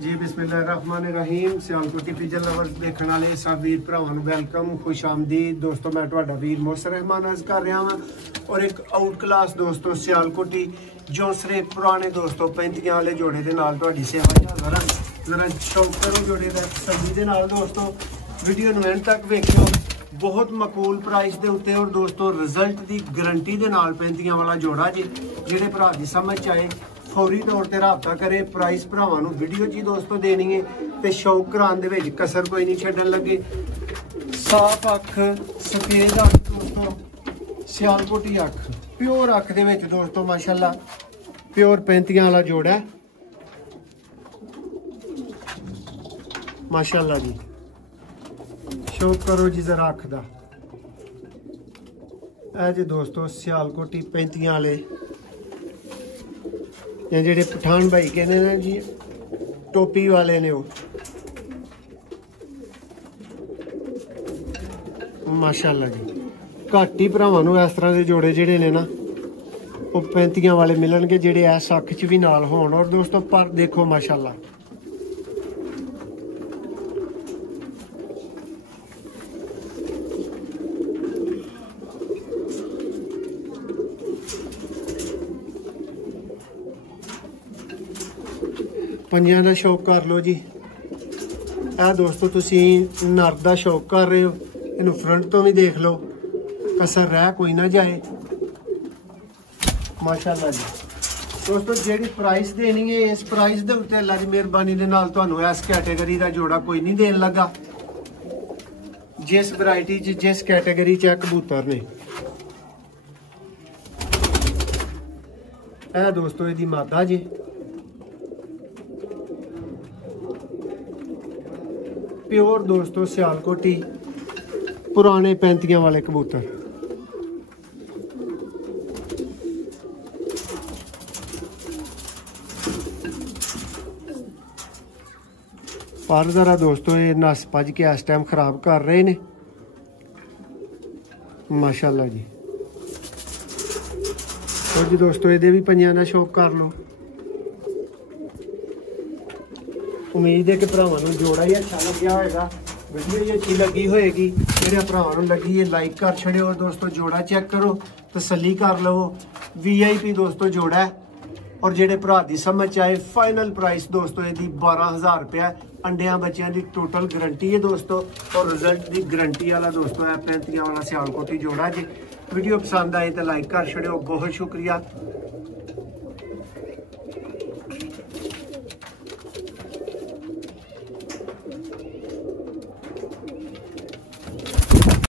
जी बिस्मिल्लाहिर्रहमानिर्रहीम। Sialkoti pigeon lovers देखने वाले सब वीर भरावां नूं वेलकम, खुश आमदीद। दोस्तों मैं तुहाडा वीर मोहसिन रहमान अर्ज कर रहा हाँ और एक आउट क्लास दोस्तों सियालकोटी जोसरे पुराने दोस्तों 35 वाले जोड़े के नाल तुहाडी सेवा हाज़र हां। जरा शौक करो जोड़े का तसल्ली दे नाल दोस्तों वीडियो नूं एंड तक वेखियो। बहुत मकूल प्राइस के उत्ते और दोस्तों रिजल्ट की गारंटी के नाल 35 वाला जोड़ा जी। जिहड़े भरा दी समझ आए फौरी तौर पर राबता करे। प्राइस भरावां नूं वीडियो जी दोस्तों देनी है तो शौक कराने दे विच कसर कोई नहीं छड्डन लगे। साफ अख सफेद अख दोस्तों सियालकोटी अख प्योर अख दे विच दोस्तों माशाल्लाह प्योर 35 वाला जोड़ा है माशाल्लाह जी। शौक करो जी जरा अख दा ऐ जी दोस्तों सियालकोटी 35 वाले या जेडे पठान भाई कहने ना जी टोपी वाले ने वो माशाल्लाह जी। घट ही भरावां नूं इस तरह के जोड़े जेडे ने ना वो 35 वाले मिलणगे जेडे इस अख च भी नाल होण। और दोस्तों पर देखो माशाल्लाह पंजां का शौक कर लो जी। ए दोस्तों तुसी नर का शौक कर रहे हो इनू फ्रंट तो भी देख लो कसर रह कोई ना जाए माशाल्लाह जी। दोस्तों जेडी प्राइस देनी है इस प्राइस के उत्ते अल्लाह की मेहरबानी के नाल तुहानू इस कैटेगरी का जोड़ा कोई नहीं देन लगा। जिस वैरायटी जिस कैटेगरी च कबूतर ने ए दोस्तों इसकी मादा जी प्योर दोस्तों सियालकोटी पुराने 35 वाले कबूतर। पर जरा दोस्तों ये नस भज के इस टाइम खराब कर रहे ने माशाल्लाह जी। और जी दोस्तों ये भी पंजां का शौक कर लो। उम्मीद है कि भरावां नूं जोड़ा ही अच्छा लग्या होएगा, वीडियो ही अच्छी लगी होएगी। मेरे भरावां नूं लगी है लाइक कर छड़ियो। और दोस्तों जोड़ा चेक करो तसल्ली कर लवो। VIP दोस्तों जोड़ा है और जेडे भरा दी समझ आए फाइनल प्राइस दोस्तों यदि 12,000 रुपया अंडियां बच्चों की टोटल गारंटी है दोस्तों और रिजल्ट की गारंटी वाला दोस्तों है 35 वाला सियालकोटी जोड़ा जी। वीडियो पसंद आए तो लाइक कर छड़ियो। बहुत शुक्रिया।